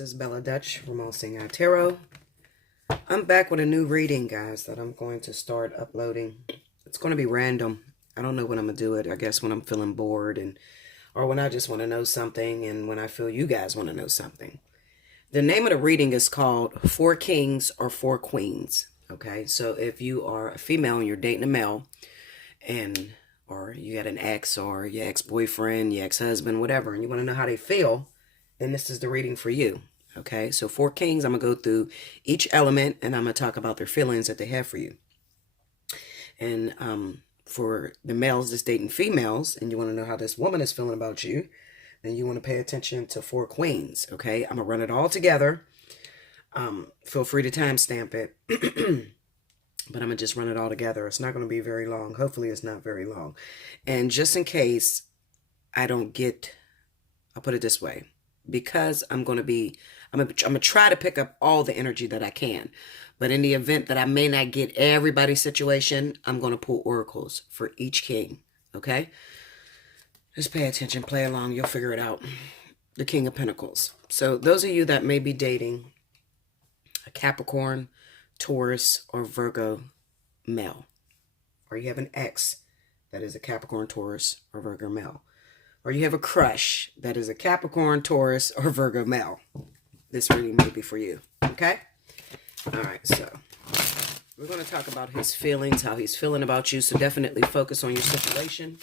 This is Bella Dutch from Allseeingeyetarot. I'm back with a new reading, guys, that I'm going to start uploading. It's going to be random. I don't know when I'm going to do it. I guess when I'm feeling bored or when I just want to know something and when I feel you guys want to know something. The name of the reading is called Four Kings or Four Queens. Okay, so if you are a female and you're dating a male or you got an ex or your ex-boyfriend, your ex-husband, whatever, and you want to know how they feel, then this is the reading for you. Okay, so Four Kings, I'm going to go through each element and I'm going to talk about their feelings that they have for you. And for the males that's dating females and you want to know how this woman is feeling about you, then you want to pay attention to Four Queens. Okay, I'm going to run it all together. Feel free to timestamp it. But I'm going to just run it all together. It's not going to be very long. Hopefully it's not very long. And just in case I don't get, I'll put it this way. Because I'm going to try to pick up all the energy that I can. But in the event that I may not get everybody's situation, I'm going to pull oracles for each king. Okay? Just pay attention, play along, you'll figure it out. The King of Pentacles. So those of you that may be dating a Capricorn, Taurus, or Virgo male, or you have an ex that is a Capricorn, Taurus, or Virgo male, or you have a crush that is a Capricorn, Taurus, or Virgo male, this reading may be for you. Okay? All right, so we're going to talk about his feelings, how he's feeling about you. So definitely focus on your situation.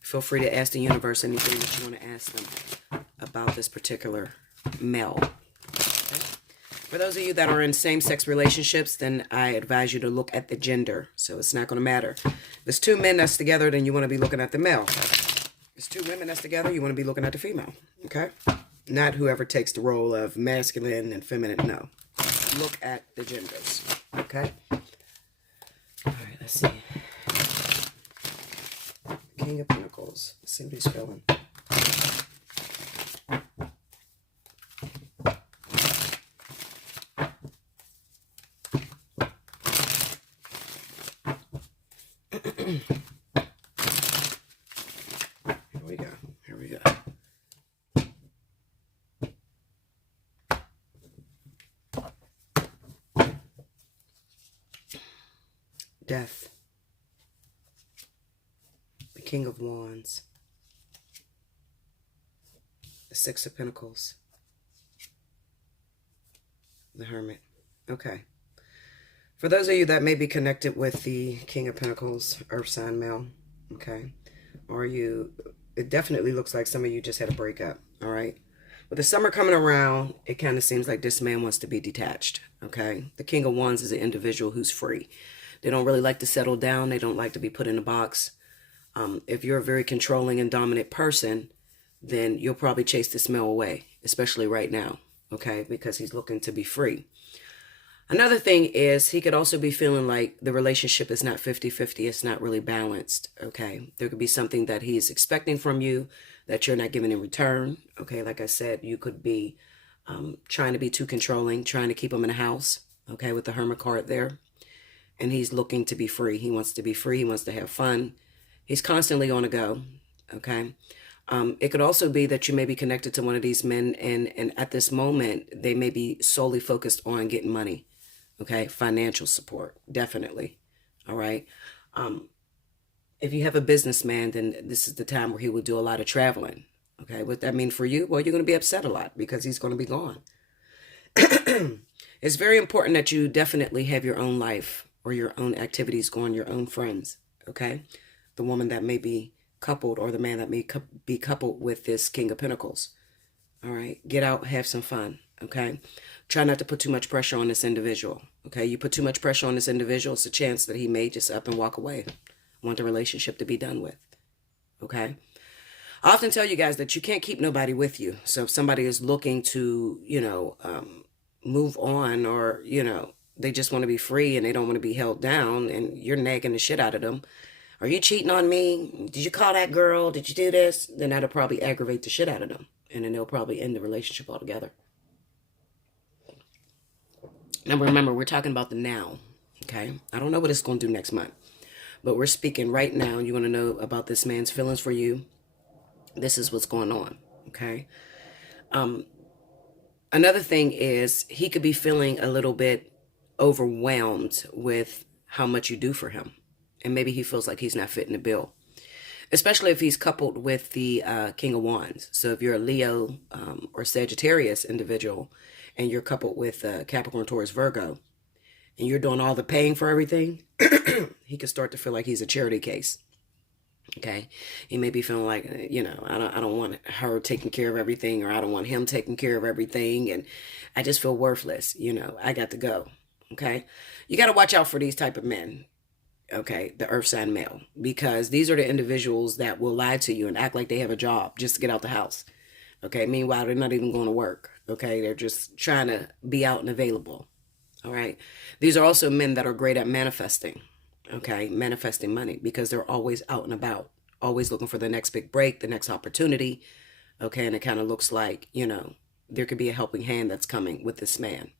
Feel free to ask the universe anything that you want to ask them about this particular male. Okay? For those of you that are in same-sex relationships, then I advise you to look at the gender. So it's not going to matter. If there's two men that's together, then you want to be looking at the male. If there's two women that's together, you want to be looking at the female. Okay? Not whoever takes the role of masculine and feminine. No. Look at the genders. Okay? All right, let's see. King of Pentacles. Let's see what he's feeling. Here we go. Death. The King of Wands. The Six of Pentacles. The Hermit. Okay. For those of you that may be connected with the King of Pentacles, Earth sign male, okay, or it definitely looks like some of you just had a breakup, all right? With the summer coming around, it kind of seems like this man wants to be detached, okay? The King of Wands is an individual who's free. They don't really like to settle down. They don't like to be put in a box. If you're a very controlling and dominant person, then you'll probably chase this male away, especially right now, okay, because he's looking to be free. Another thing is he could also be feeling like the relationship is not 50-50. It's not really balanced, okay? There could be something that he's expecting from you that you're not giving in return, okay? Like I said, you could be trying to be too controlling, trying to keep him in a house, okay, with the Hermit card there. And he's looking to be free. He wants to be free. He wants to have fun. He's constantly on the go, okay? It could also be that you may be connected to one of these men and at this moment, they may be solely focused on getting money. Okay, financial support, definitely. All right. If you have a businessman, then this is the time where he will do a lot of traveling. Okay, what that mean for you? Well, you're going to be upset a lot because he's going to be gone. It's very important that you definitely have your own life or your own activities going, your own friends. Okay, the woman that may be coupled or the man that may be coupled with this King of Pentacles. All right, get out, have some fun. Okay, try not to put too much pressure on this individual. Okay, you put too much pressure on this individual, it's a chance that he may just up and walk away. Want the relationship to be done with. Okay, I often tell you guys that you can't keep nobody with you. So if somebody is looking to, move on, or, they just want to be free and they don't want to be held down and you're nagging the shit out of them. Are you cheating on me? Did you call that girl? Did you do this? Then that'll probably aggravate the shit out of them. And then they'll probably end the relationship altogether. Now, remember, we're talking about the now, okay? I don't know what it's going to do next month, but we're speaking right now. You want to know about this man's feelings for you. This is what's going on, okay? Another thing is he could be feeling a little bit overwhelmed with how much you do for him. And maybe he feels like he's not fitting the bill, especially if he's coupled with the King of Wands. So if you're a Leo or Sagittarius individual and you're coupled with Capricorn, Taurus, Virgo, and you're doing all the paying for everything, he could start to feel like he's a charity case. Okay, he may be feeling like, I don't want her taking care of everything, or I don't want him taking care of everything, and I just feel worthless. I got to go. Okay, you got to watch out for these type of men. Okay, the earth sign male, because these are the individuals that will lie to you and act like they have a job just to get out the house. Okay, meanwhile, they're not even going to work. Okay, they're just trying to be out and available. All right, these are also men that are great at manifesting. Okay, manifesting money, because they're always out and about, always looking for the next big break, the next opportunity. Okay, and it kind of looks like, there could be a helping hand that's coming with this man.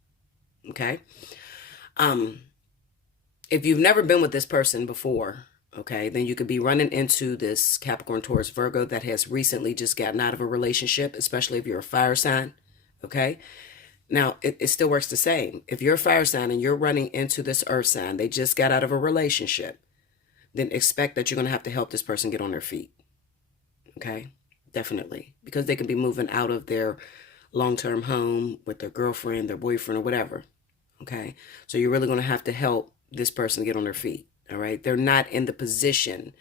Okay, if you've never been with this person before, okay, then you could be running into this Capricorn, Taurus, Virgo that has recently just gotten out of a relationship, especially if you're a fire sign. Okay, now, it still works the same. If you're a fire sign and you're running into this earth sign, they just got out of a relationship, then expect that you're going to have to help this person get on their feet. Okay? Definitely. Because they can be moving out of their long-term home with their girlfriend, their boyfriend, or whatever. Okay? So you're really going to have to help this person get on their feet. All right? They're not in the position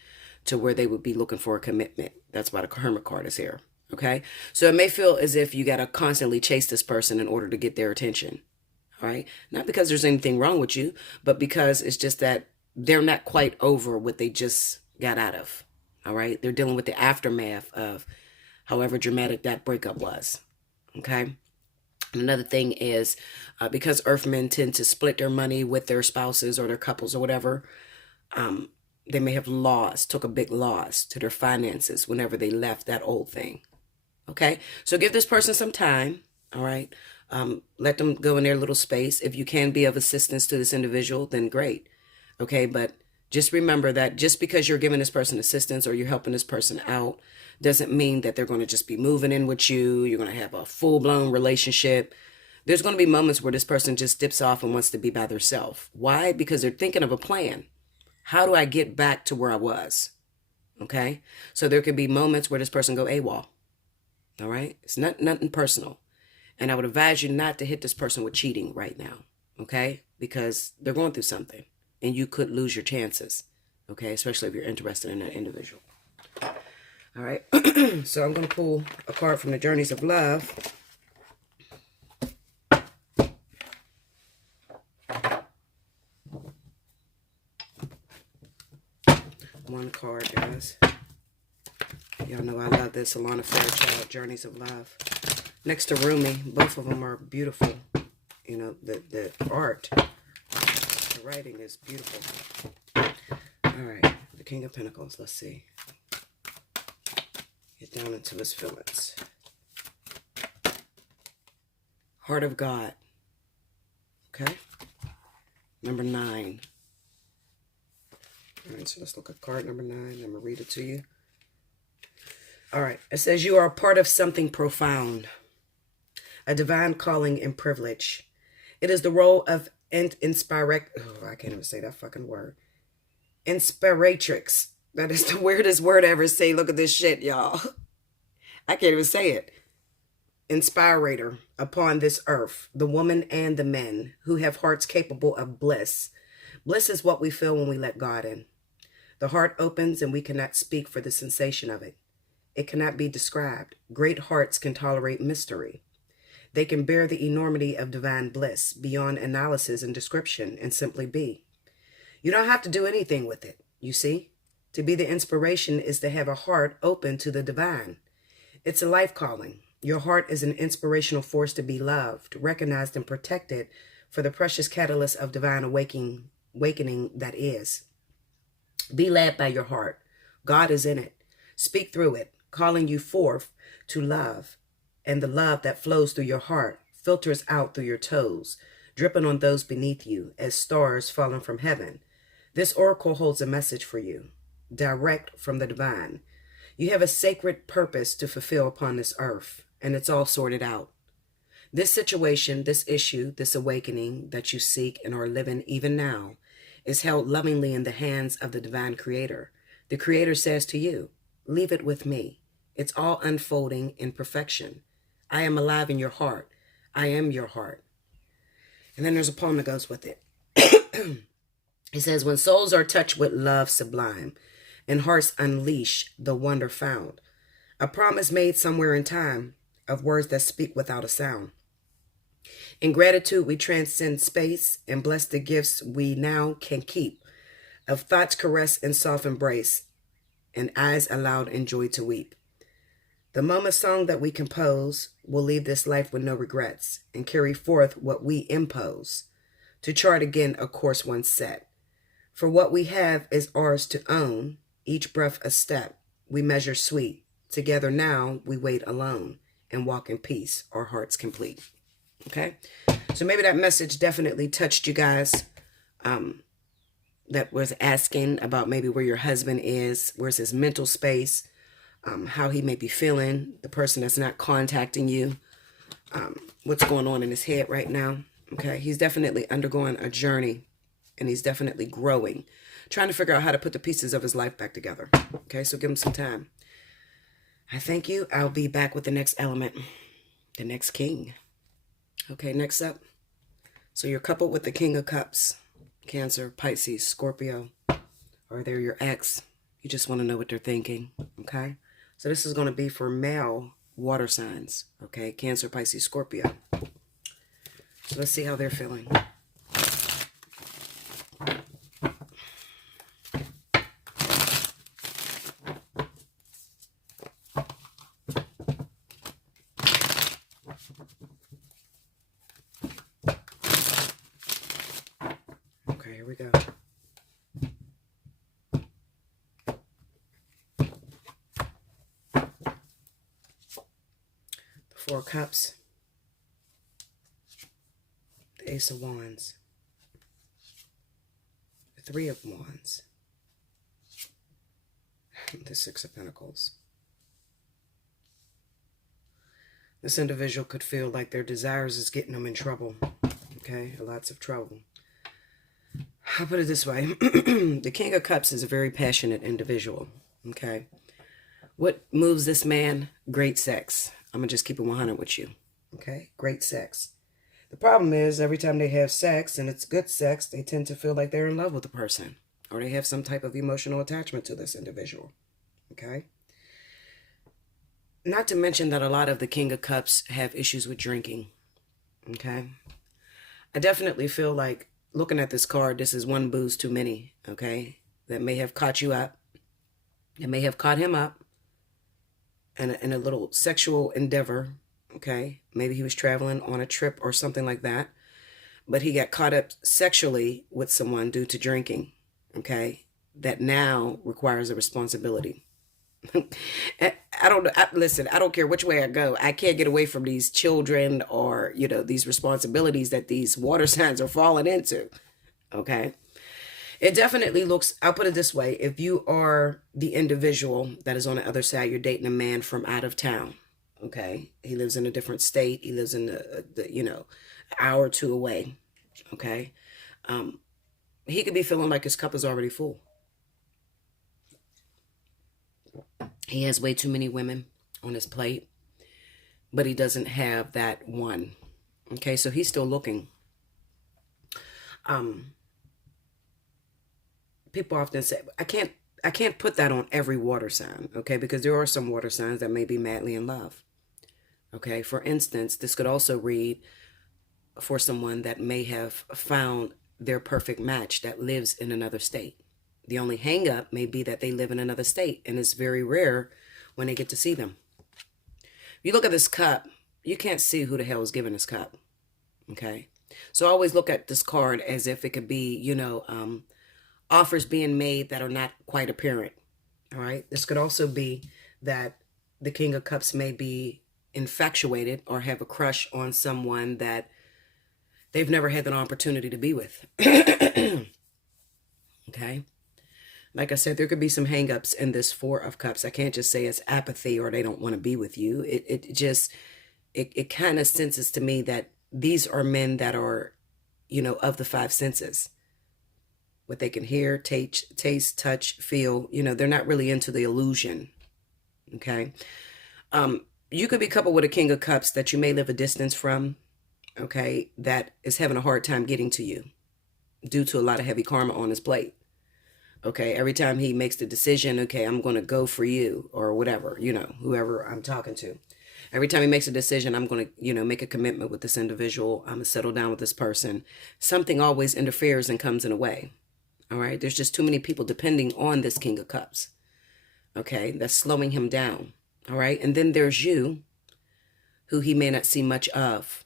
to where they would be looking for a commitment. That's why the Hermit card is here. Okay, so it may feel as if you got to constantly chase this person in order to get their attention. All right, not because there's anything wrong with you, but because it's just that they're not quite over what they just got out of. All right, they're dealing with the aftermath of however dramatic that breakup was. Okay, another thing is because Earthmen tend to split their money with their spouses or their couples or whatever. They may have took a big loss to their finances whenever they left that old thing. Okay, so give this person some time, all right? Let them go in their little space. If you can be of assistance to this individual, then great, okay? But just remember that just because you're giving this person assistance or you're helping this person out doesn't mean that they're going to just be moving in with you. You're going to have a full-blown relationship. There's going to be moments where this person just dips off and wants to be by themselves. Why? Because they're thinking of a plan. How do I get back to where I was? Okay, so there could be moments where this person go AWOL. All right, it's nothing personal, and I would advise you not to hit this person with cheating right now. Okay, because they're going through something, and you could lose your chances. Okay, especially if you're interested in that individual. All right, so I'm going to pull a card from the Journeys of Love. One card, guys. Y'all know I love this. Alana Fairchild, Journeys of Love. Next to Rumi, both of them are beautiful. The art, the writing is beautiful. All right, the King of Pentacles. Let's see. Get down into his feelings. Heart of God. Okay. Number 9. All right, so let's look at card number 9. I'm going to read it to you. All right, it says you are a part of something profound, a divine calling and privilege. It is the role of I can't even say that fucking word. Inspiratrix. That is the weirdest word I ever say. Look at this shit, y'all. I can't even say it. Inspirator upon this earth, the woman and the men who have hearts capable of bliss. Bliss is what we feel when we let God in. The heart opens and we cannot speak for the sensation of it. It cannot be described. Great hearts can tolerate mystery. They can bear the enormity of divine bliss beyond analysis and description and simply be. You don't have to do anything with it, you see. To be the inspiration is to have a heart open to the divine. It's a life calling. Your heart is an inspirational force to be loved, recognized, and protected for the precious catalyst of divine awakening that is. Be led by your heart. God is in it. Speak through it, calling you forth to love. And the love that flows through your heart filters out through your toes, dripping on those beneath you as stars falling from heaven. This oracle holds a message for you, direct from the divine. You have a sacred purpose to fulfill upon this earth. and it's all sorted out. This situation, this issue, this awakening that you seek and are living even now is held lovingly in the hands of the divine creator. The creator says to you, leave it with me. It's all unfolding in perfection. I am alive in your heart. I am your heart. And then there's a poem that goes with it. It says, when souls are touched with love sublime and hearts unleash the wonder found, a promise made somewhere in time of words that speak without a sound. In gratitude, we transcend space and bless the gifts we now can keep, of thoughts caress in soft embrace, and eyes allowed in joy to weep. The moment song that we compose will leave this life with no regrets and carry forth what we impose, to chart again a course once set. For what we have is ours to own, each breath a step, we measure sweet. Together now we wait alone and walk in peace, our hearts complete. Okay, so maybe that message definitely touched you guys that was asking about maybe where your husband is, where's his mental space, how he may be feeling, the person that's not contacting you, what's going on in his head right now. Okay, he's definitely undergoing a journey and he's definitely growing, trying to figure out how to put the pieces of his life back together. Okay, so give him some time. I thank you. I'll be back with the next element, the next king. Okay, next up. So you're coupled with the King of Cups, Cancer, Pisces, Scorpio, or they're your ex. You just want to know what they're thinking, okay? So this is going to be for male water signs, okay? Cancer, Pisces, Scorpio. So let's see how they're feeling. Okay, here we go. The Four of Cups. The Ace of Wands. The Three of Wands. The Six of Pentacles. This individual could feel like their desires is getting them in trouble. Okay, lots of trouble. I'll put it this way. The King of Cups is a very passionate individual. Okay. What moves this man? Great sex. I'm going to just keep it 100 with you. Okay. Great sex. The problem is every time they have sex and it's good sex, they tend to feel like they're in love with the person or they have some type of emotional attachment to this individual. Okay. Not to mention that a lot of the King of Cups have issues with drinking. Okay. I definitely feel like looking at this card, this is one booze too many, okay? That may have caught you up. It may have caught him up in a little sexual endeavor, okay? Maybe he was traveling on a trip or something like that, but he got caught up sexually with someone due to drinking, okay? That now requires a responsibility. Listen, I don't care which way I go. I can't get away from these children or, these responsibilities that these water signs are falling into. Okay. It definitely looks, I'll put it this way. If you are the individual that is on the other side, you're dating a man from out of town. Okay. He lives in a different state. He lives in an hour or two away. Okay. He could be feeling like his cup is already full. He has way too many women on his plate, but he doesn't have that one. Okay, so he's still looking. People often say, I can't put that on every water sign, okay, because there are some water signs that may be madly in love. Okay, for instance, this could also read for someone that may have found their perfect match that lives in another state. The only hang up may be that they live in another state, and it's very rare when they get to see them. If you look at this cup, you can't see who the hell is giving this cup. Okay. So I always look at this card as if it could be, offers being made that are not quite apparent. All right. This could also be that the King of Cups may be infatuated or have a crush on someone that they've never had an opportunity to be with. Okay. Like I said, there could be some hangups in this Four of Cups. I can't just say it's apathy or they don't want to be with you. It kind of senses to me that these are men that are, you know, of the five senses. What they can hear, taste, touch, feel, you know, they're not really into the illusion. Okay. You could be coupled with a King of Cups that you may live a distance from, okay, that is having a hard time getting to you due to a lot of heavy karma on his plate. Okay, every time he makes the decision, okay, I'm going to go for you or whatever, you know, whoever I'm talking to. Every time he makes a decision, I'm going to, you know, make a commitment with this individual. I'm going to settle down with this person. Something always interferes and comes in a way. All right, there's just too many people depending on this King of Cups. Okay, that's slowing him down. All right, and then there's you, who he may not see much of.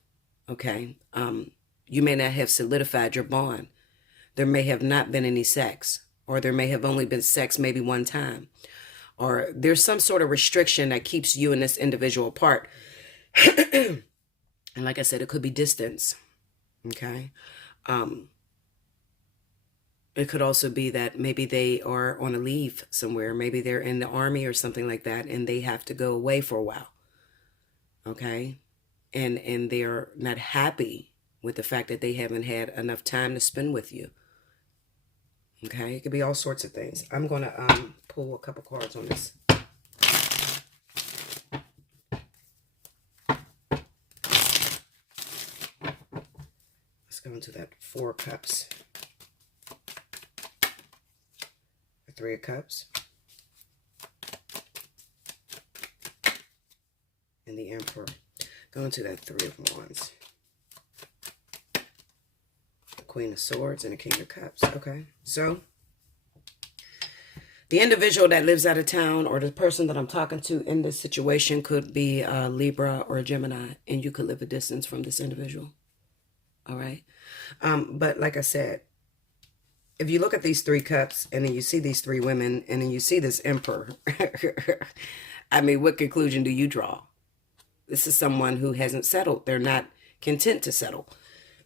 Okay, you may not have solidified your bond. There may have not been any sex, or there may have only been sex maybe one time, or there's some sort of restriction that keeps you and this individual apart. And like I said, it could be distance. Okay. It could also be that maybe they are on a leave somewhere. Maybe they're in the army or something like that, and they have to go away for a while. Okay. And they're not happy with the fact that they haven't had enough time to spend with you. Okay. It could be all sorts of things. I'm going to pull a couple cards on this. Let's go into that Four of Cups. The Three of Cups. And the Emperor. Go into that Three of Wands. The Queen of Swords and the King of Cups. Okay. So, the individual that lives out of town or the person that I'm talking to in this situation could be a Libra or a Gemini. And you could live a distance from this individual. All right. But like I said, if you look at these Three Cups and then you see these three women and then you see this Emperor, I mean, what conclusion do you draw? This is someone who hasn't settled. They're not content to settle.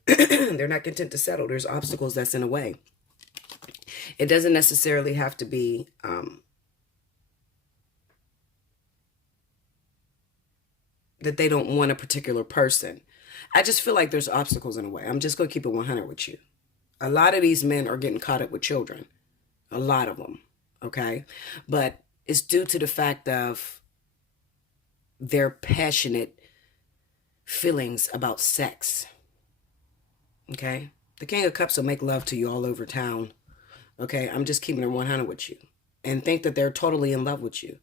They're not content to settle. There's obstacles that's in the way. It doesn't necessarily have to be that they don't want a particular person. I just feel like there's obstacles in the way. I'm just going to keep it 100 with you. A lot of these men are getting caught up with children. A lot of them. Okay. But it's due to the fact of their passionate feelings about sex. Okay. The King of Cups will make love to you all over town. Okay. I'm just keeping it 100 with you. And think that they're totally in love with you.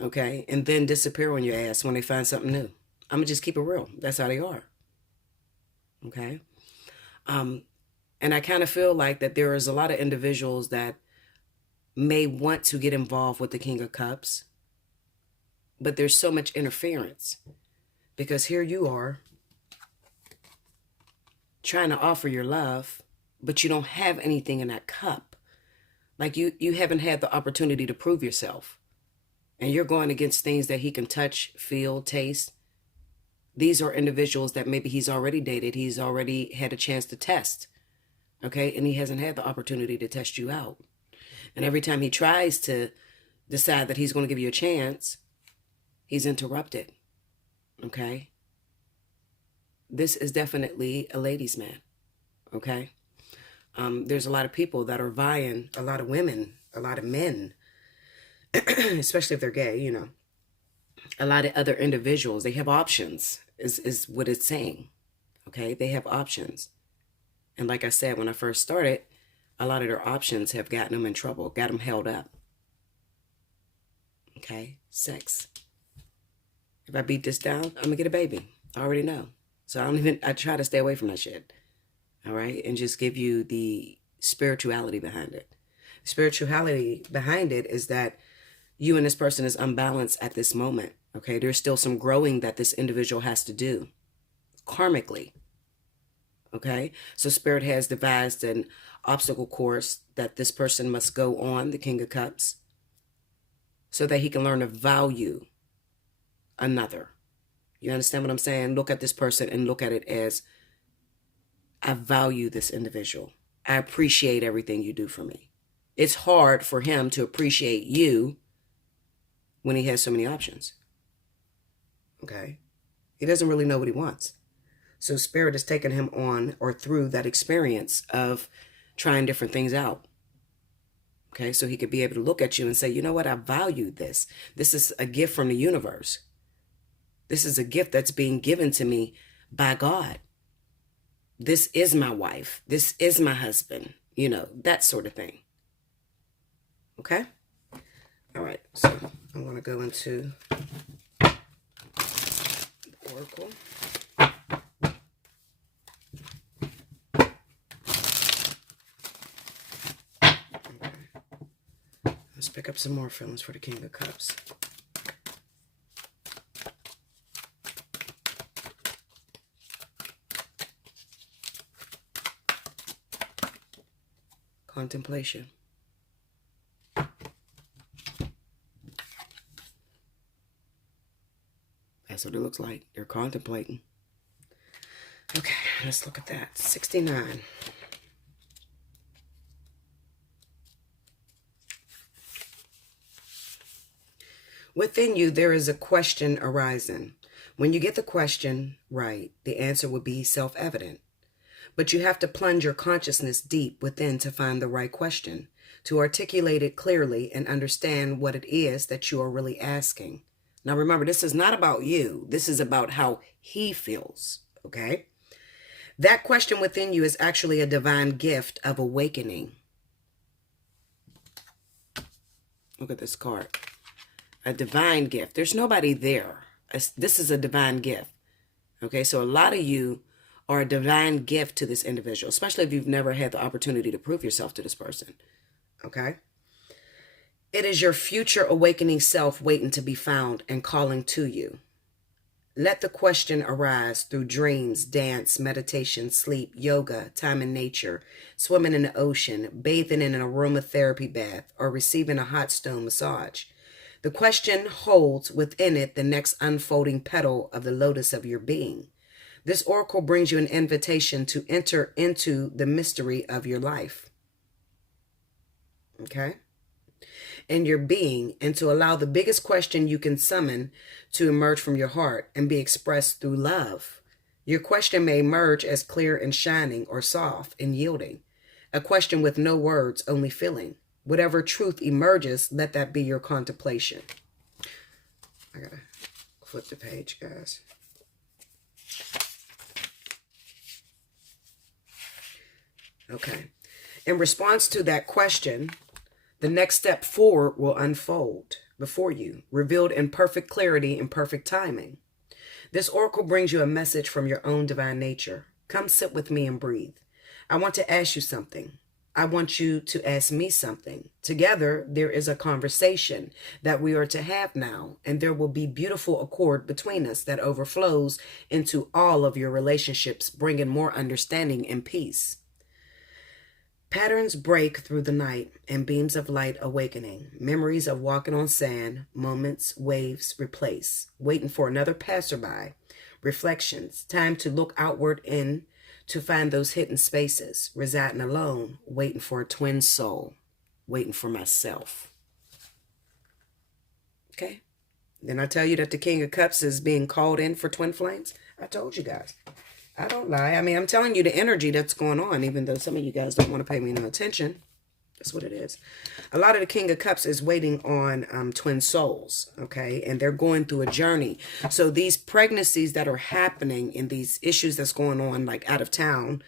Okay. And then disappear on your ass when they find something new. I'm going to just keep it real. That's how they are. Okay. And I kind of feel like that there is a lot of individuals that may want to get involved with the King of Cups, but there's so much interference because here you are trying to offer your love, but you don't have anything in that cup. Like you haven't had the opportunity to prove yourself, and you're going against things that he can touch, feel, taste. These are individuals that maybe he's already dated. He's already had a chance to test. Okay. And he hasn't had the opportunity to test you out. And every time he tries to decide that he's going to give you a chance, he's interrupted. Okay. This is definitely a ladies' man. Okay. There's a lot of people that are vying, a lot of women, a lot of men, especially if they're gay, you know, a lot of other individuals, they have options is what it's saying. Okay. They have options. And like I said, when I first started, a lot of their options have gotten them in trouble, got them held up. Okay. Sex. If I beat this down, I'm going to get a baby. I already know. So I try to stay away from that shit. All right. And just give you the spirituality behind it. Spirituality behind it is that you and this person is unbalanced at this moment. Okay. There's still some growing that this individual has to do karmically. Okay. So Spirit has devised an obstacle course that this person must go on, the King of Cups, so that he can learn to value another. You understand what I'm saying? Look at this person and look at it as, I value this individual. I appreciate everything you do for me. It's hard for him to appreciate you when he has so many options. Okay? He doesn't really know what he wants. So Spirit has taken him on or through that experience of trying different things out. Okay? So he could be able to look at you and say, you know what? I value this. This is a gift from the universe. This is a gift that's being given to me by God. This is my wife. This is my husband. You know, that sort of thing. Okay? All right. So I'm going to go into the Oracle. Okay. Let's pick up some more feelings for the King of Cups. Contemplation. That's what it looks like. You're contemplating. Okay, let's look at that. 69. Within you, there is a question arising. When you get the question right, the answer will be self-evident. But you have to plunge your consciousness deep within to find the right question, to articulate it clearly and understand what it is that you are really asking. Now remember, this is not about you. This is about how he feels, okay? That question within you is actually a divine gift of awakening. Look at this card. A divine gift. There's nobody there. This is a divine gift, okay? So a lot of you are a divine gift to this individual, especially if you've never had the opportunity to prove yourself to this person, okay? It is your future awakening self waiting to be found and calling to you. Let the question arise through dreams, dance, meditation, sleep, yoga, time in nature, swimming in the ocean, bathing in an aromatherapy bath, or receiving a hot stone massage. The question holds within it the next unfolding petal of the lotus of your being. This oracle brings you an invitation to enter into the mystery of your life. Okay? And your being, and to allow the biggest question you can summon to emerge from your heart and be expressed through love. Your question may emerge as clear and shining or soft and yielding. A question with no words, only feeling. Whatever truth emerges, let that be your contemplation. I gotta flip the page, guys. Okay. In response to that question, the next step forward will unfold before you, revealed in perfect clarity and perfect timing. This oracle brings you a message from your own divine nature. Come sit with me and breathe. I want to ask you something. I want you to ask me something. Together, there is a conversation that we are to have now, and there will be beautiful accord between us that overflows into all of your relationships, bringing more understanding and peace. Patterns break through the night and beams of light awakening. Memories of walking on sand, moments, waves replace. Waiting for another passerby. Reflections. Time to look outward in to find those hidden spaces. Residing alone. Waiting for a twin soul. Waiting for myself. Okay? Then I tell you that the King of Cups is being called in for twin flames. I told you guys. I don't lie. I mean, I'm telling you the energy that's going on, even though some of you guys don't want to pay me no attention. That's what it is. A lot of the King of Cups is waiting on twin souls, okay? And they're going through a journey. So these pregnancies that are happening and these issues that's going on, like out of town,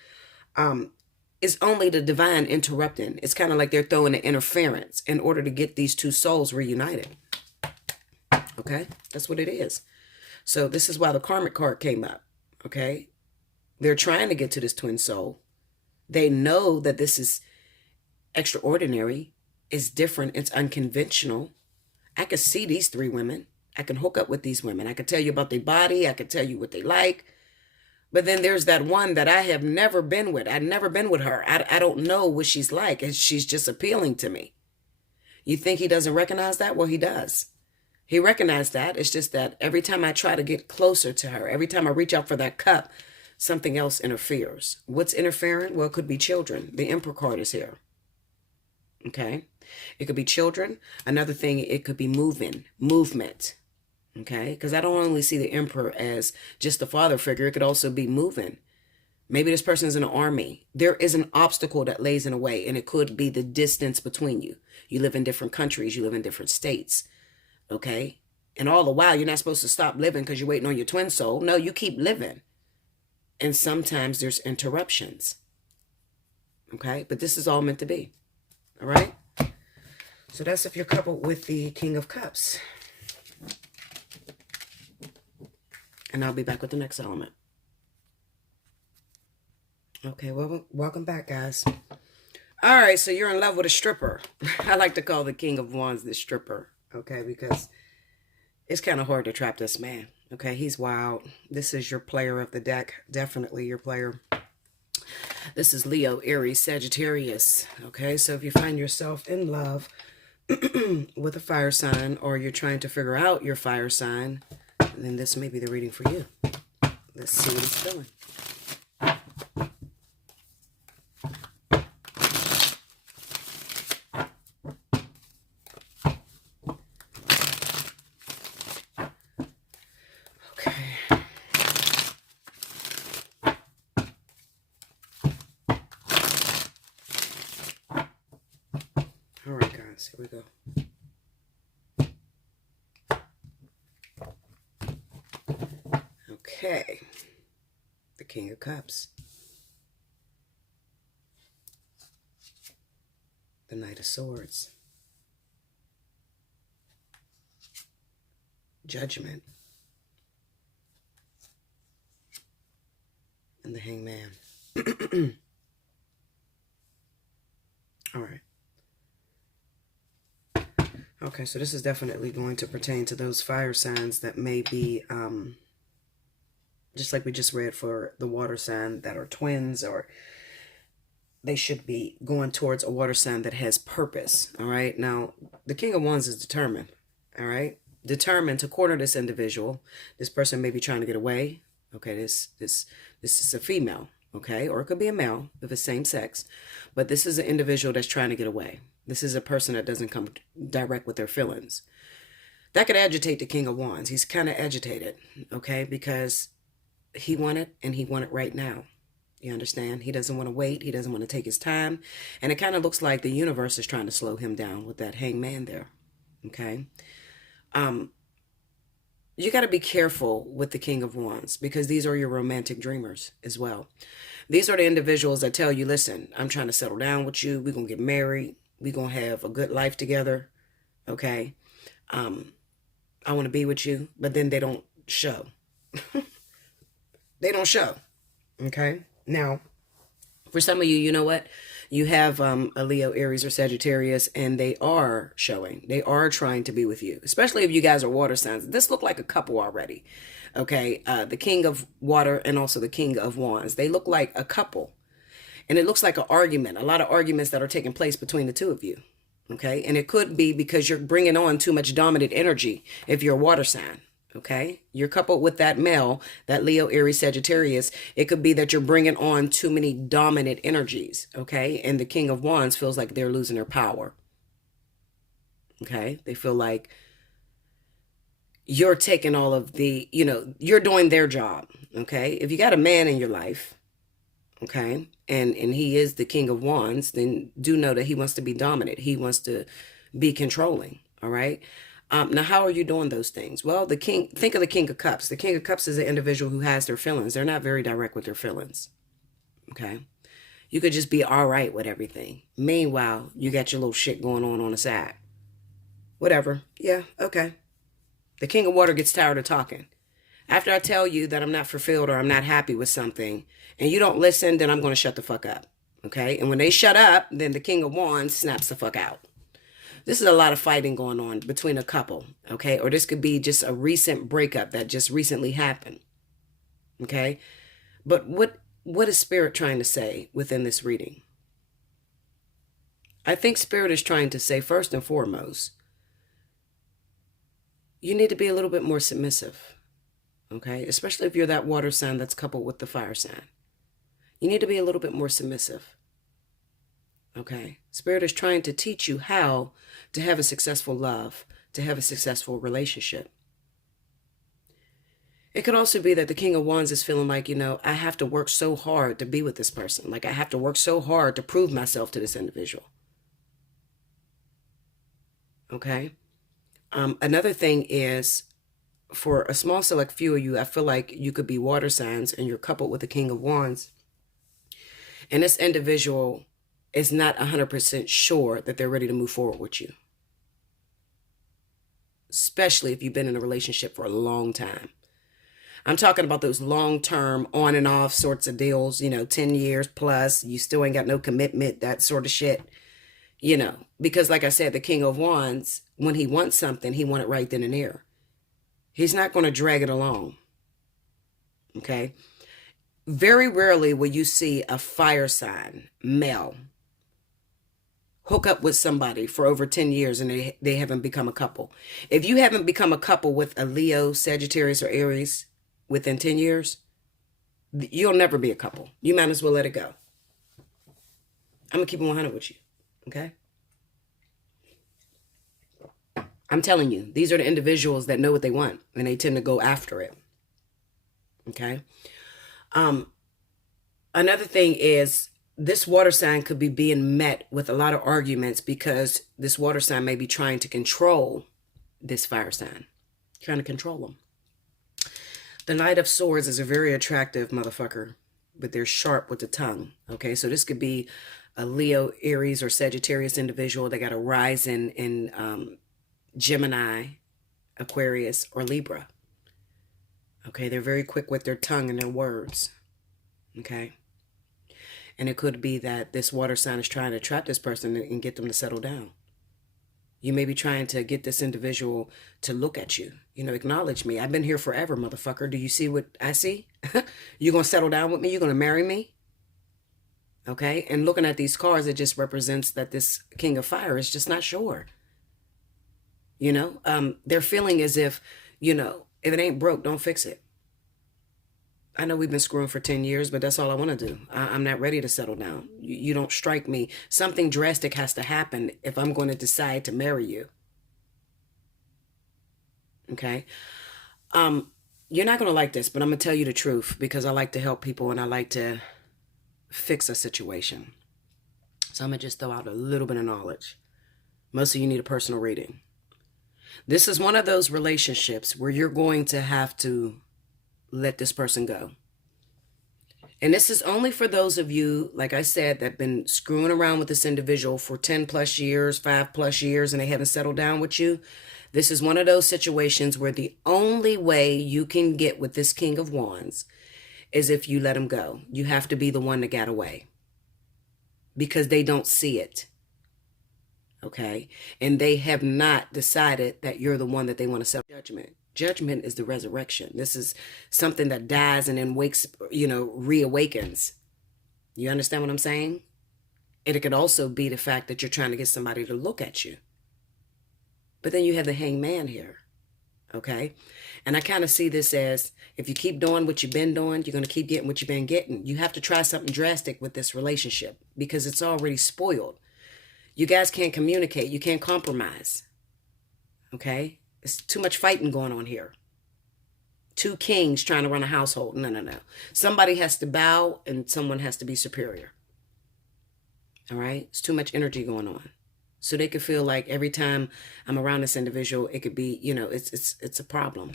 is only the divine interrupting. It's kind of like they're throwing an interference in order to get these two souls reunited. Okay? That's what it is. So this is why the karmic card came up, okay? They're trying to get to this twin soul. They know that this is extraordinary. It's different. It's unconventional. I could see these three women. I can hook up with these women. I could tell you about their body. I could tell you what they like. But then there's that one that I have never been with. I've never been with her. I don't know what she's like. And she's just appealing to me. You think he doesn't recognize that? Well, he does. He recognized that. It's just that every time I try to get closer to her, every time I reach out for that cup, something else interferes. What's interfering? Well, it could be children. The Emperor card is here. Okay. It could be children. Another thing, it could be movement. Okay. Because I don't only see the Emperor as just the father figure. It could also be moving. Maybe this person is in the army. There is an obstacle that lays in the way, and it could be the distance between you. You live in different countries. You live in different states. Okay. And all the while, you're not supposed to stop living because you're waiting on your twin soul. No, you keep living. And sometimes there's interruptions. Okay. But this is all meant to be. All right. So that's if you're coupled with the King of Cups. And I'll be back with the next element. Okay, well, welcome back, guys. All right, so you're in love with a stripper. I like to call the King of Wands the stripper, okay, because it's kind of hard to trap this man, okay? He's wild. This is your player of the deck, definitely your player. This is Leo, Aries, Sagittarius, okay? So if you find yourself in love with a fire sign, or you're trying to figure out your fire sign, then this may be the reading for you. Let's see what he's feeling. All right, guys, here we go. Okay, the King of Cups, the Knight of Swords, Judgment, and the Hangman. All right. Okay, so this is definitely going to pertain to those fire signs that may be, just like we just read for the water sign that are twins, or they should be going towards a water sign that has purpose. All right. Now, the King of Wands is determined. All right. Determined to corner this individual. This person may be trying to get away. Okay. This is a female. Okay. Or it could be a male if it's same sex. But this is an individual that's trying to get away. This is a person that doesn't come direct with their feelings. That could agitate the King of Wands. He's kind of agitated. Okay. Because he wanted, and he wanted right now. You understand? He doesn't want to wait. He doesn't want to take his time. And it kind of looks like the universe is trying to slow him down with that Hangman there. Okay. You got to be careful with the King of Wands, because these are your romantic dreamers as well. These are the individuals that tell you, listen, I'm trying to settle down with you. We're going to get married. We're going to have a good life together. Okay. I want to be with you, but then they don't show. They don't show. Okay. Now, for some of you, you know what? You have a Leo, Aries, or Sagittarius, and they are showing. They are trying to be with you, especially if you guys are water signs. This look like a couple already. Okay. The King of Water and also the King of Wands. They look like a couple. And it looks like an argument. A lot of arguments that are taking place between the two of you. Okay. And it could be because you're bringing on too much dominant energy if you're a water sign. Okay. You're coupled with that male, that Leo, Aries, Sagittarius. It could be that you're bringing on too many dominant energies. Okay. And the King of Wands feels like they're losing their power. Okay. They feel like you're taking all of the, you're doing their job. Okay. If you got a man in your life, okay, and he is the King of Wands, then do know that he wants to be dominant. He wants to be controlling. All right. Now, how are you doing those things? Well, think of the King of Cups. The King of Cups is an individual who has their feelings. They're not very direct with their feelings. Okay. You could just be all right with everything. Meanwhile, you got your little shit going on the side. Whatever. Yeah. Okay. The King of Water gets tired of talking. After I tell you that I'm not fulfilled or I'm not happy with something and you don't listen, then I'm going to shut the fuck up. Okay. And when they shut up, then the King of Wands snaps the fuck out. This is a lot of fighting going on between a couple, okay? Or this could be just a recent breakup that just recently happened, okay? But what is Spirit trying to say within this reading? I think Spirit is trying to say, first and foremost, you need to be a little bit more submissive, okay? Especially if you're that water sign that's coupled with the fire sign. You need to be a little bit more submissive. Okay? Spirit is trying to teach you how to have a successful love, to have a successful relationship. It could also be that the King of Wands is feeling like, I have to work so hard to be with this person. Like, I have to work so hard to prove myself to this individual. Okay? Another thing is, for a small select few of you, I feel like you could be water signs and you're coupled with the King of Wands. And this individual is not 100% sure that they're ready to move forward with you. Especially if you've been in a relationship for a long time. I'm talking about those long-term on and off sorts of deals, 10 years plus, you still ain't got no commitment, that sort of shit, because like I said, the King of Wands, when he wants something, he wants it right then and there. He's not going to drag it along. Okay. Very rarely will you see a fire sign male hook up with somebody for over 10 years and they haven't become a couple. If you haven't become a couple with a Leo, Sagittarius, or Aries within 10 years, you'll never be a couple. You might as well let it go. I'm going to keep it 100 with you. Okay? I'm telling you, these are the individuals that know what they want and they tend to go after it. Okay? Another thing is, this water sign could be being met with a lot of arguments because this water sign may be trying to control this fire sign. Trying to control them. The Knight of Swords is a very attractive motherfucker, but they're sharp with the tongue. Okay, so this could be a Leo, Aries, or Sagittarius individual that got a rise in Gemini, Aquarius, or Libra. Okay, they're very quick with their tongue and their words. Okay. And it could be that this water sign is trying to trap this person and get them to settle down. You may be trying to get this individual to look at you. Acknowledge me. I've been here forever, motherfucker. Do you see what I see? You're going to settle down with me? You're going to marry me? Okay? And looking at these cards, it just represents that this King of Fire is just not sure. They're feeling as if, if it ain't broke, don't fix it. I know we've been screwing for 10 years, but that's all I want to do. I'm not ready to settle down. You don't strike me. Something drastic has to happen if I'm going to decide to marry you. Okay? You're not going to like this, but I'm going to tell you the truth because I like to help people and I like to fix a situation. So I'm going to just throw out a little bit of knowledge. Most of you need a personal reading. This is one of those relationships where you're going to have to let this person go. And this is only for those of you, like I said, that have been screwing around with this individual for 10 plus years, 5 plus years, and they haven't settled down with you. This is one of those situations where the only way you can get with this King of Wands is if you let him go. You have to be the one that got away because they don't see it. Okay? And they have not decided that you're the one that they want to settle judgment. Judgment is the resurrection. This is something that dies and then wakes, reawakens. You understand what I'm saying? It could also be the fact that you're trying to get somebody to look at you. But then you have the Hangman here. Okay? And I kind of see this as, if you keep doing what you've been doing, you're going to keep getting what you've been getting. You have to try something drastic with this relationship because it's already spoiled. You guys can't communicate. You can't compromise. Okay? It's too much fighting going on here. 2 kings trying to run a household. No. Somebody has to bow and someone has to be superior. All right? It's too much energy going on. So they could feel like every time I'm around this individual, it could be, it's a problem.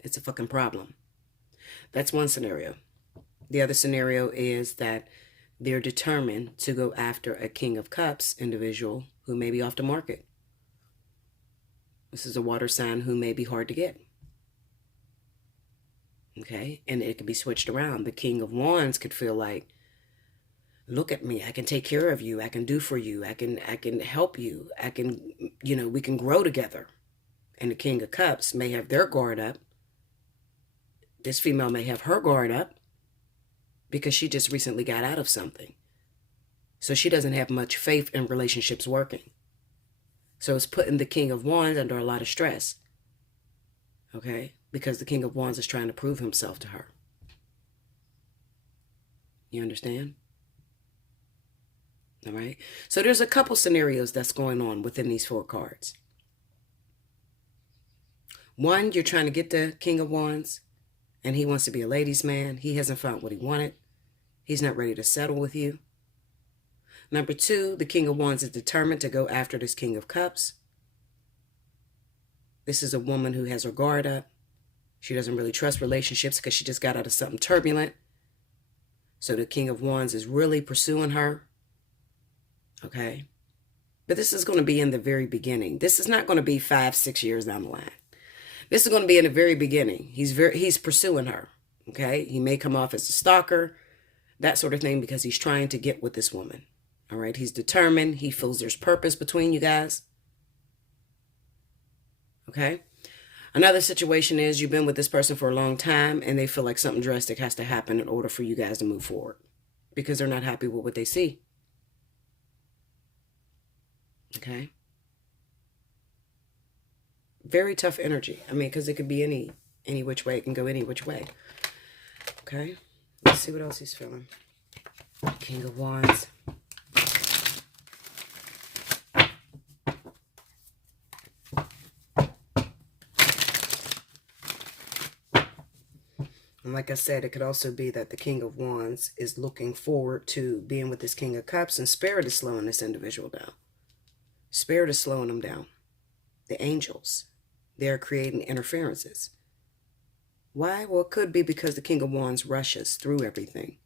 It's a fucking problem. That's one scenario. The other scenario is that they're determined to go after a King of Cups individual who may be off the market. This is a water sign who may be hard to get. Okay? And it could be switched around. The King of Wands could feel like, look at me. I can take care of you. I can do for you. I can help you. I can, we can grow together. And the King of Cups may have their guard up. This female may have her guard up because she just recently got out of something. So she doesn't have much faith in relationships working. So it's putting the King of Wands under a lot of stress. Okay? Because the King of Wands is trying to prove himself to her. You understand? All right. So there's a couple scenarios that's going on within these 4 cards. One, you're trying to get the King of Wands, and he wants to be a ladies' man. He hasn't found what he wanted. He's not ready to settle with you. Number 2, the King of Wands is determined to go after this King of Cups. This is a woman who has her guard up. She doesn't really trust relationships because she just got out of something turbulent. So the King of Wands is really pursuing her. Okay. But this is going to be in the very beginning. This is not going to be 5, 6 years down the line. This is going to be in the very beginning. He's pursuing her. Okay. He may come off as a stalker, that sort of thing, because he's trying to get with this woman. All right. He's determined. He feels there's purpose between you guys. Okay. Another situation is you've been with this person for a long time and they feel like something drastic has to happen in order for you guys to move forward because they're not happy with what they see. Okay. Very tough energy. I mean, because it could be any which way. It can go any which way. Okay. Let's see what else he's feeling. King of Wands. And like I said, it could also be that the King of Wands is looking forward to being with this King of Cups, and Spirit is slowing this individual down. Spirit is slowing them down. The angels, they're creating interferences. Why? Well, it could be because the King of Wands rushes through everything.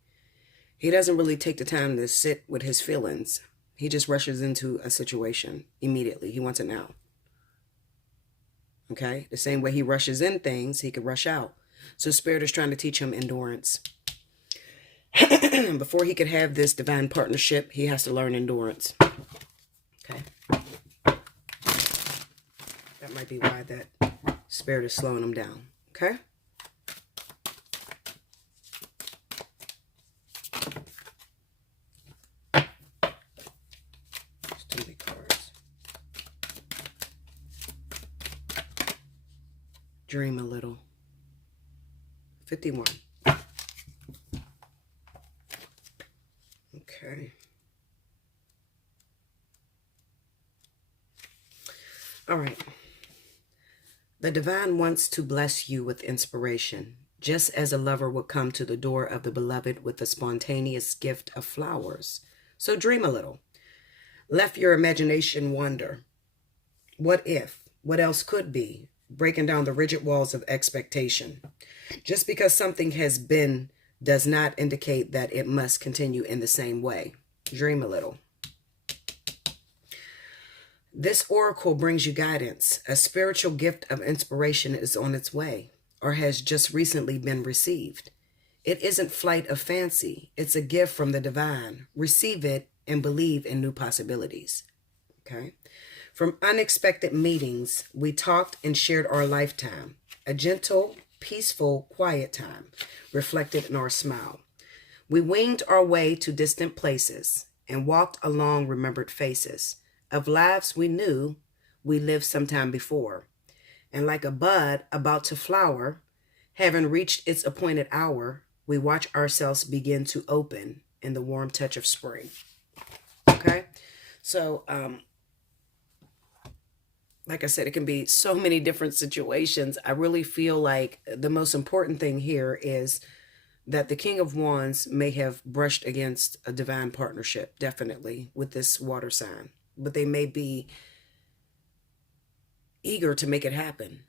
He doesn't really take the time to sit with his feelings. He just rushes into a situation immediately. He wants it now. Okay? The same way he rushes in things, he could rush out. So Spirit is trying to teach him endurance. Before he could have this divine partnership, he has to learn endurance. Okay. That might be why that Spirit is slowing him down. Okay. There's too many cards. Dream a little. 51. Okay. All right. The divine wants to bless you with inspiration, just as a lover would come to the door of the beloved with a spontaneous gift of flowers. So dream a little. Let your imagination wander. What if? What else could be? Breaking down the rigid walls of expectation. Just because something has been does not indicate that it must continue in the same way. Dream a little. This oracle brings you guidance. A spiritual gift of inspiration is on its way or has just recently been received. It isn't flight of fancy. It's a gift from the divine. Receive it and believe in new possibilities. Okay. From unexpected meetings, we talked and shared our lifetime. A gentle, peaceful, quiet time reflected in our smile. We winged our way to distant places and walked along remembered faces of lives we knew we lived sometime before. And like a bud about to flower, having reached its appointed hour, we watch ourselves begin to open in the warm touch of spring. Okay? So, like I said, it can be so many different situations. I really feel like the most important thing here is that the King of Wands may have brushed against a divine partnership, definitely, with this water sign. But they may be eager to make it happen.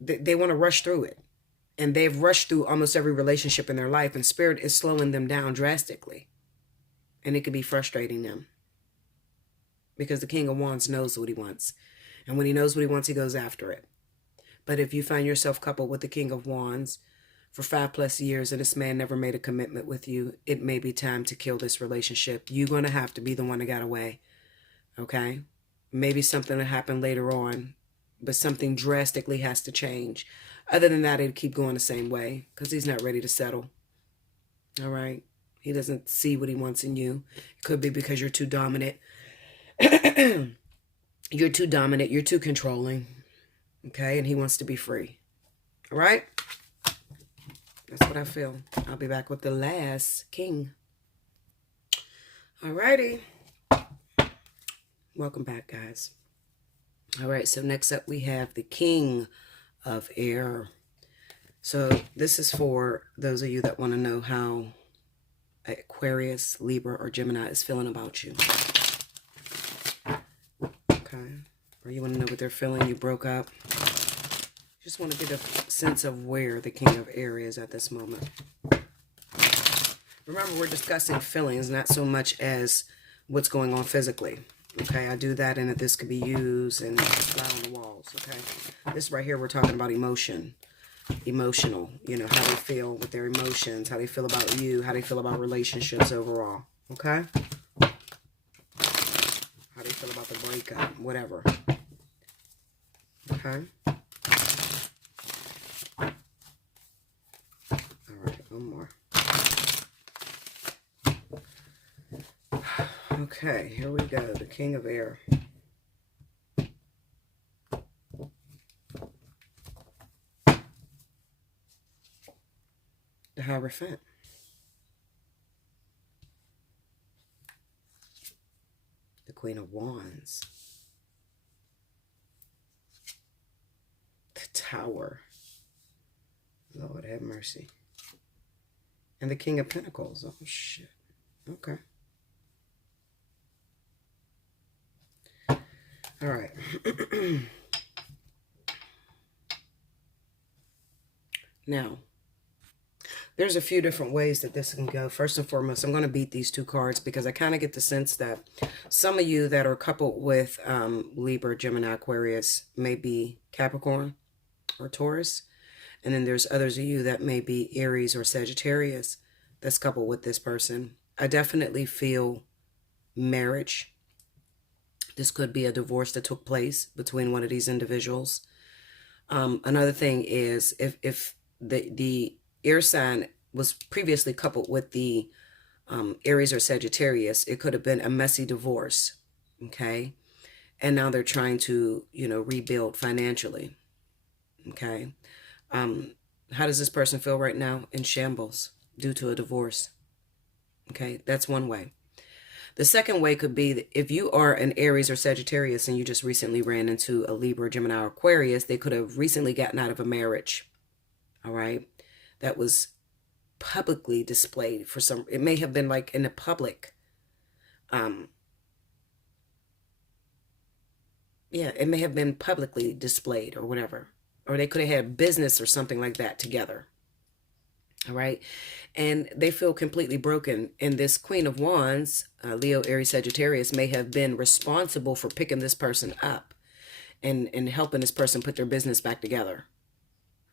They want to rush through it. And they've rushed through almost every relationship in their life, and Spirit is slowing them down drastically. And it could be frustrating them. Because the King of Wands knows what he wants. And when he knows what he wants, he goes after it. But if you find yourself coupled with the King of Wands for 5+ years and this man never made a commitment with you, it may be time to kill this relationship. You're going to have to be the one that got away. Okay? Maybe something will happen later on, but something drastically has to change. Other than that, it'll keep going the same way because he's not ready to settle. All right? He doesn't see what he wants in you. It could be because you're too dominant. You're too dominant. You're too controlling. Okay? And he wants to be free. All right? That's what I feel. I'll be back with the last king. Alrighty. Welcome back, guys. All right, so next up we have the King of Air. So this is for those of you that want to know how Aquarius, Libra, or Gemini is feeling about you. Okay. Or you want to know what they're feeling, you broke up. Just want to get a sense of where the King of Air is at this moment. Remember, we're discussing feelings, not so much as what's going on physically. Okay, I do that, and this could be used and fly on the walls. Okay, this right here, we're talking about emotional, you know, how they feel with their emotions, how they feel about you, how they feel about relationships overall. Okay, how they feel about the breakup, whatever. Okay. All right, one more. Okay, here we go. The King of Air. The Hierophant. The Queen of Wands. The Tower. Lord have mercy. And the King of Pentacles. Oh, shit. Okay. All right. Now, there's a few different ways that this can go. First and foremost, I'm going to beat these two cards because I kind of get the sense that some of you that are coupled with Libra, Gemini, Aquarius may be Capricorn or Taurus. And then there's others of you that may be Aries or Sagittarius that's coupled with this person. I definitely feel marriage. This could be a divorce that took place between one of these individuals. Another thing is if the air sign was previously coupled with the Aries or Sagittarius, it could have been a messy divorce. Okay. And now they're trying to, you know, rebuild financially. Okay. How does this person feel right now? In shambles due to a divorce. Okay. That's one way. The second way could be that if you are an Aries or Sagittarius and you just recently ran into a Libra, Gemini, or Aquarius, they could have recently gotten out of a marriage. All right. That was publicly displayed for some, it may have been like in the public. Yeah, it may have been publicly displayed or whatever. Or they could have had business or something like that together. All right. And they feel completely broken. And this Queen of Wands, Leo, Aries, Sagittarius, may have been responsible for picking this person up and helping this person put their business back together.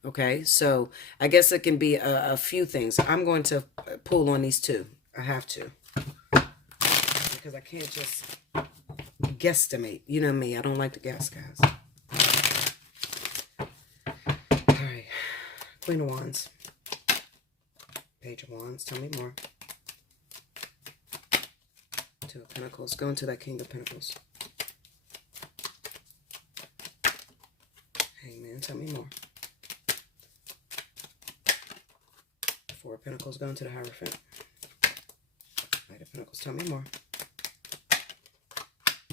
Okay. So I guess it can be a few things. I'm going to pull on these two. I have to. Because I can't just guesstimate. You know me. I don't like to guess, guys. All right. Queen of Wands. Page of Wands, tell me more. Two of Pentacles, go into that King of Pentacles. Hangman, tell me more. Four of Pentacles, go into the Hierophant. Knight of Pentacles, tell me more.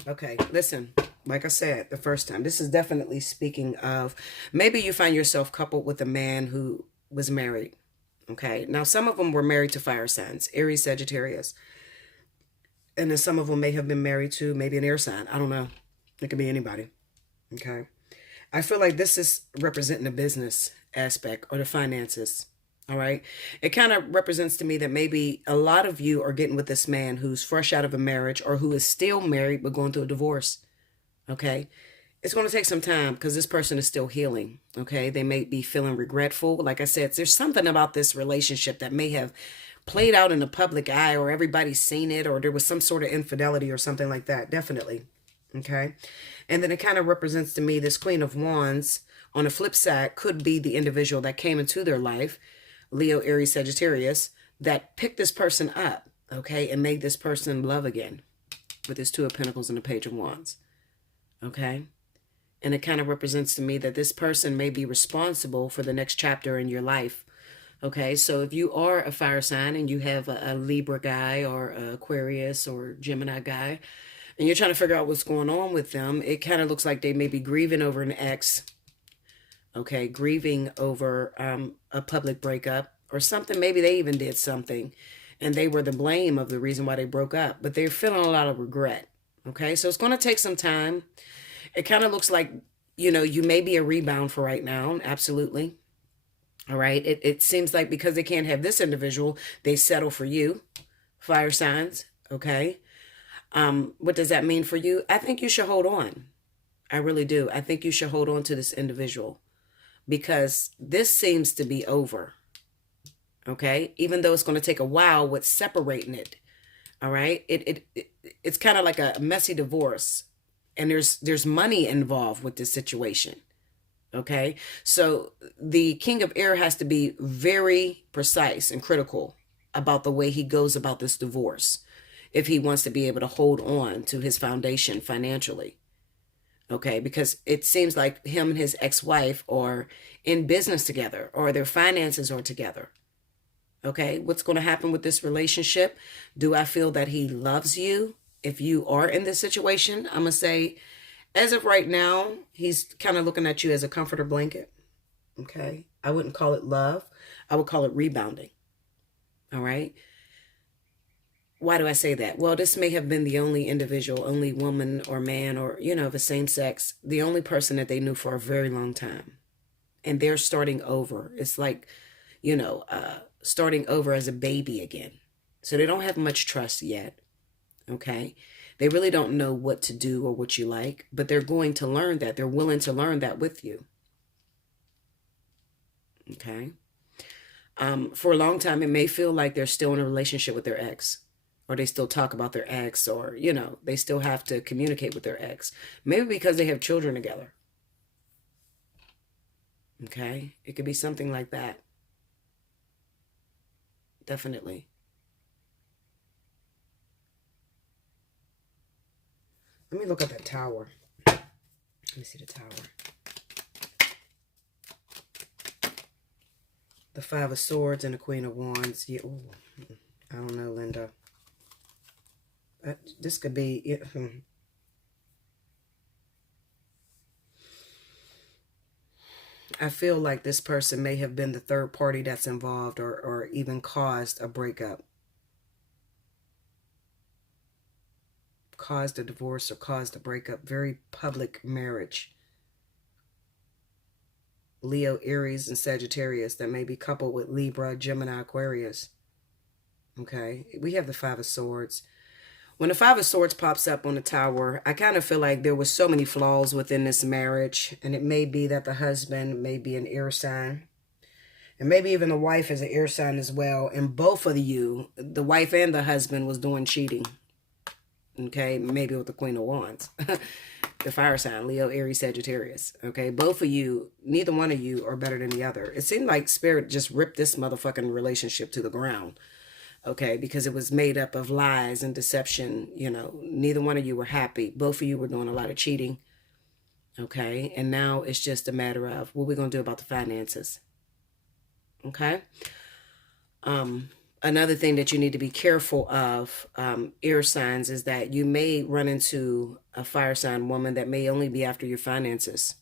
Okay, listen, like I said the first time, this is definitely speaking of, maybe you find yourself coupled with a man who was married. Okay, now some of them were married to fire signs, Aries, Sagittarius. And then some of them may have been married to maybe an air sign. I don't know. It could be anybody. Okay. I feel like this is representing the business aspect or the finances. All right. It kind of represents to me that maybe a lot of you are getting with this man who's fresh out of a marriage or who is still married but going through a divorce. Okay. It's going to take some time because this person is still healing. Okay. They may be feeling regretful. Like I said, there's something about this relationship that may have played out in the public eye or everybody's seen it or there was some sort of infidelity or something like that. Definitely. Okay. And then it kind of represents to me this Queen of Wands on the flip side could be the individual that came into their life, Leo, Aries, Sagittarius, that picked this person up. Okay. And made this person love again with this Two of Pentacles and the Page of Wands. Okay. And it kind of represents to me that this person may be responsible for the next chapter in your life. Okay, so if you are a fire sign and you have a Libra guy or a Aquarius or Gemini guy, and you're trying to figure out what's going on with them, it kind of looks like they may be grieving over an ex, okay, grieving over a public breakup or something. Maybe they even did something and they were the blame of the reason why they broke up, but they're feeling a lot of regret, okay? So it's going to take some time. It kind of looks like, you know, you may be a rebound for right now, absolutely. All right, it seems like because they can't have this individual, they settle for you, fire signs, okay? What does that mean for you? I think you should hold on. I really do. I think you should hold on to this individual because this seems to be over, okay? Even though it's going to take a while with separating it, all right? It's kind of like a messy divorce, and there's money involved with this situation. Okay, so the King of Air has to be very precise and critical about the way he goes about this divorce if he wants to be able to hold on to his foundation financially. Okay, because it seems like him and his ex-wife are in business together or their finances are together. Okay, what's going to happen with this relationship? Do I feel that he loves you? If you are in this situation, I'm going to say, as of right now, he's kind of looking at you as a comforter blanket, okay? I wouldn't call it love. I would call it rebounding, all right? Why do I say that? Well, this may have been the only individual, only woman or man or, you know, the same sex, the only person that they knew for a very long time. And they're starting over. It's like, you know, starting over as a baby again. So they don't have much trust yet, okay? They really don't know what to do or what you like, but they're going to learn that. They're willing to learn that with you. Okay. For a long time, it may feel like they're still in a relationship with their ex, or they still talk about their ex, or, you know, they still have to communicate with their ex. Maybe because they have children together. Okay. It could be something like that. Definitely. Let me look at that tower. Let me see the tower. The Five of Swords and the Queen of Wands. Yeah, ooh, I don't know, Linda. This could be it. I feel like this person may have been the third party that's involved or even caused a breakup. Caused a divorce or caused a breakup. Very public marriage. Leo, Aries, and Sagittarius that may be coupled with Libra, Gemini, Aquarius. Okay, we have the Five of Swords. When the Five of Swords pops up on the tower, I kind of feel like there was so many flaws within this marriage. And it may be that the husband may be an air sign. And maybe even the wife is an air sign as well. And both of you, the wife and the husband, was doing cheating. Okay, maybe with the Queen of Wands. The fire sign, Leo, Aries, Sagittarius. Okay, both of you, neither one of you are better than the other. It seemed like Spirit just ripped this motherfucking relationship to the ground. Okay, because it was made up of lies and deception. You know, neither one of you were happy. Both of you were doing a lot of cheating. Okay, and now it's just a matter of what we're going to do about the finances. Okay. Another thing that you need to be careful of, air signs, is that you may run into a fire sign woman that may only be after your finances.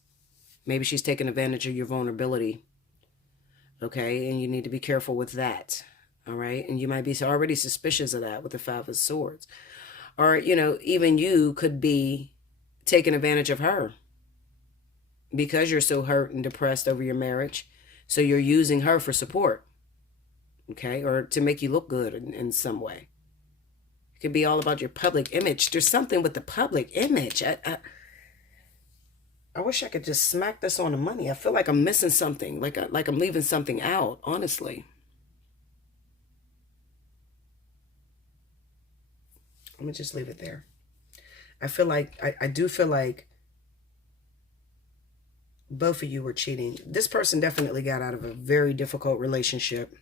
Maybe she's taking advantage of your vulnerability. Okay, and you need to be careful with that. All right, and you might be already suspicious of that with the Five of Swords. Or, you know, even you could be taking advantage of her because you're so hurt and depressed over your marriage. So you're using her for support. Okay, or to make you look good in some way. It could be all about your public image. There's something with the public image. I wish I could just smack this on the money. I feel like I'm missing something, like I'm leaving something out, honestly. Let me just leave it there. I feel like, I do feel like both of you were cheating. This person definitely got out of a very difficult relationship.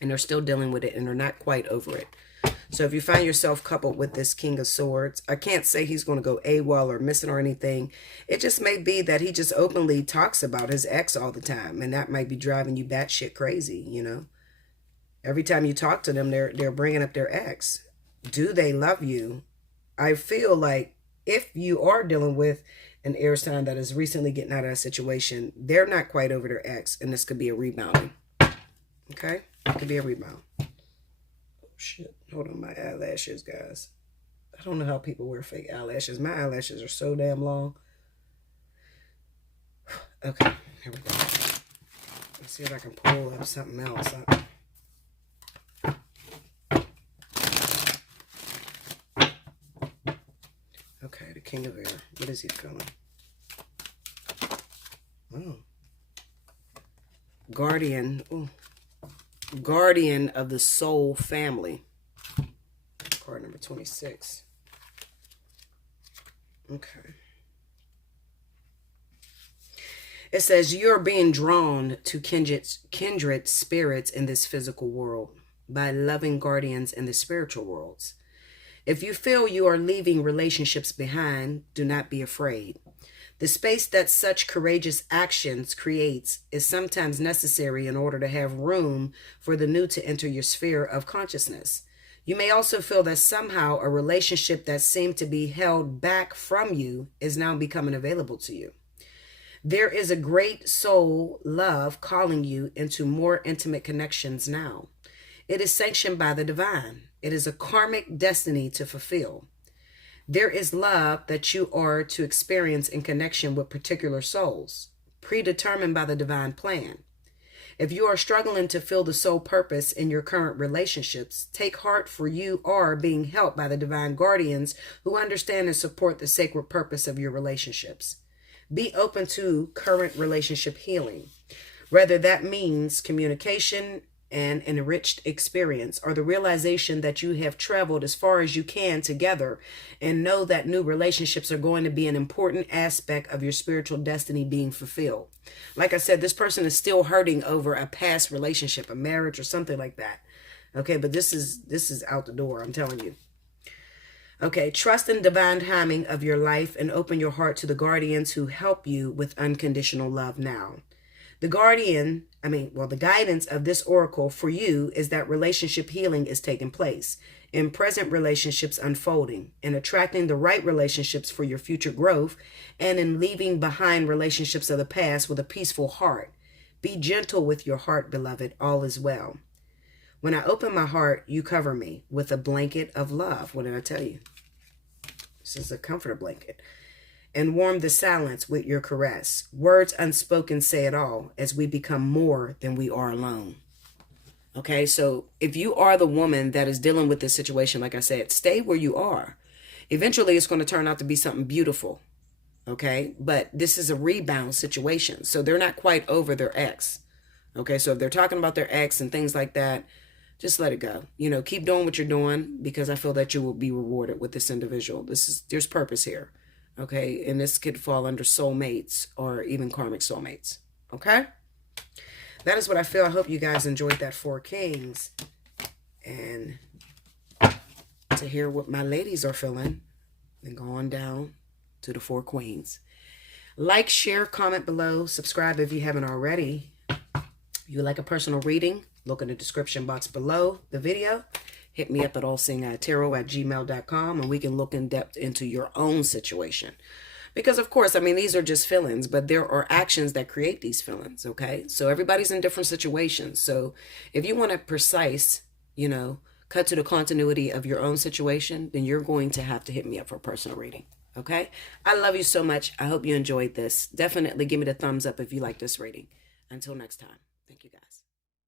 And they're still dealing with it, and they're not quite over it. So if you find yourself coupled with this King of Swords, I can't say he's going to go AWOL or missing or anything. It just may be that he just openly talks about his ex all the time. And that might be driving you batshit crazy, you know. Every time you talk to them, they're bringing up their ex. Do they love you? I feel like if you are dealing with an air sign that is recently getting out of a situation, they're not quite over their ex. And this could be a rebounding. Okay? It could be a rebound. Shit, hold on, my eyelashes, guys. I don't know how people wear fake eyelashes. My eyelashes are so damn long. Okay, here we go. Let's see if I can pull up something else. Okay, the King of Air. What is he feeling? Oh. Guardian. Ooh. Guardian of the soul family. Card number 26. Okay. It says you're being drawn to kindred spirits in this physical world by loving guardians in the spiritual worlds. If you feel you are leaving relationships behind, do not be afraid. The space that such courageous actions creates is sometimes necessary in order to have room for the new to enter your sphere of consciousness. You may also feel that somehow a relationship that seemed to be held back from you is now becoming available to you. There is a great soul love calling you into more intimate connections now. It is sanctioned by the divine. It is a karmic destiny to fulfill. There is love that you are to experience in connection with particular souls, predetermined by the divine plan. If you are struggling to feel the soul purpose in your current relationships, take heart, for you are being helped by the divine guardians who understand and support the sacred purpose of your relationships. Be open to current relationship healing. Whether that means communication and enriched experience, or the realization that you have traveled as far as you can together, and know that new relationships are going to be an important aspect of your spiritual destiny being fulfilled. Like I said, this person is still hurting over a past relationship, a marriage or something like that. Okay, but this is out the door, I'm telling you. Okay, trust in divine timing of your life and open your heart to the guardians who help you with unconditional love now. The guidance of this oracle for you is that relationship healing is taking place, in present relationships unfolding, in attracting the right relationships for your future growth, and in leaving behind relationships of the past with a peaceful heart. Be gentle with your heart, beloved. All is well. When I open my heart, you cover me with a blanket of love. What did I tell you? This is a comforter blanket. And warm the silence with your caress. Words unspoken say it all, as we become more than we are alone. Okay, so if you are the woman that is dealing with this situation, like I said, stay where you are. Eventually, it's going to turn out to be something beautiful. Okay, but this is a rebound situation. So they're not quite over their ex. Okay, so if they're talking about their ex and things like that, just let it go. You know, keep doing what you're doing, because I feel that you will be rewarded with this individual. There's purpose here. Okay, and this could fall under soulmates or even karmic soulmates. Okay, that is what I feel. I hope you guys enjoyed that 4 Kings, and to hear what my ladies are feeling, then go on down to the 4 Queens. Like, share, comment below, subscribe if you haven't already. If you would like a personal reading, look in the description box below the video. Hit me up at Allseeingeyetarot@gmail.com, and we can look in depth into your own situation. Because, of course, I mean, these are just feelings, but there are actions that create these feelings, okay? So everybody's in different situations. So if you want a precise, you know, cut to the continuity of your own situation, then you're going to have to hit me up for a personal reading, okay? I love you so much. I hope you enjoyed this. Definitely give me the thumbs up if you like this reading. Until next time, thank you guys.